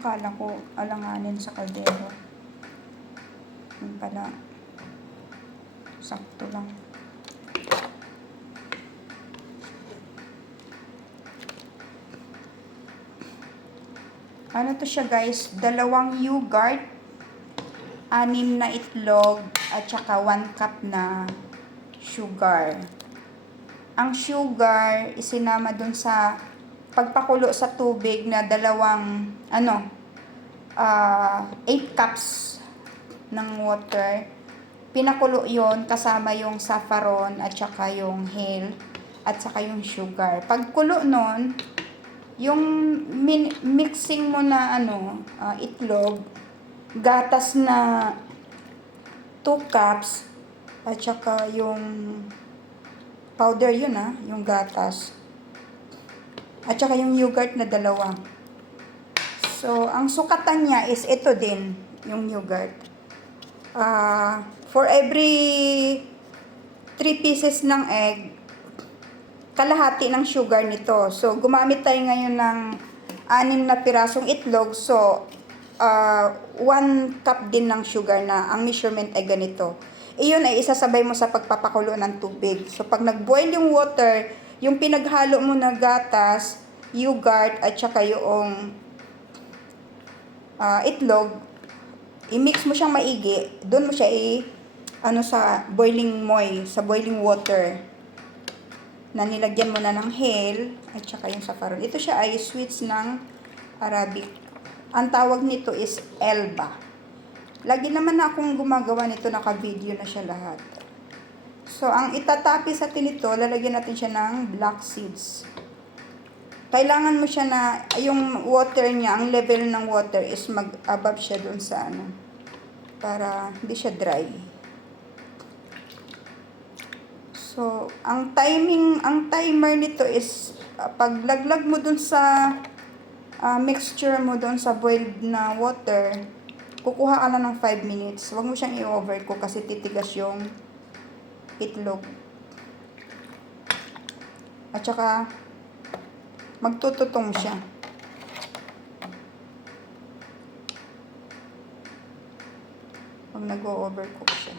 Akala ko alanganin sa kaldero. Yun pala. Sakto lang. Ano to siya guys? Dalawang yogurt, anim na itlog, at saka one cup na sugar. Ang sugar, isinama dun sa pagpakulo sa tubig na dalawang, ano, ah 8 cups ng water. Pinakulo yon kasama yung saffron at saka yung hale at saka yung sugar. Pagkulo nun, yung min- mixing mo na ano, ah, itlog, gatas na 2 cups, at saka yung powder yun ah, yung gatas. At saka yung yogurt na dalawa. So, ang sukatan niya is ito din, yung yogurt. Ah, for every 3 pieces ng egg, kalahati ng sugar nito. So, gumamit tayo ngayon ng anim na pirasong itlog. So, uh, one cup din ng sugar na ang measurement ay ganito. Iyon ay isasabay mo sa pagpapakulo ng tubig. So, pag nag-boil yung water, yung pinaghalo mo na gatas, yogurt, at saka yung ah, itlog, i-mix mo siyang maigi, doon mo siya i ano sa boiling moy, sa boiling water na nilagyan mo na ng hale at saka yung saffron. Ito siya ay sweets ng Arabic. Ang tawag nito is Elba. Lagi naman na akong gumagawa nito, naka-video na siya lahat. So, ang itatapi sa tinito, lalagyan natin siya ng black seeds. Kailangan mo siya na, yung water niya, ang level ng water is mag-above siya dun sa ano, para hindi siya dry. So, ang timing, ang timer nito is uh, paglaglag mo dun sa uh, mixture mo dun sa boiled na water, kukuha ka na ng 5 minutes. Huwag mo siyang i-overcook kasi titigas yung itlog. At saka, magtututong siya. Pag nag-overcook siya.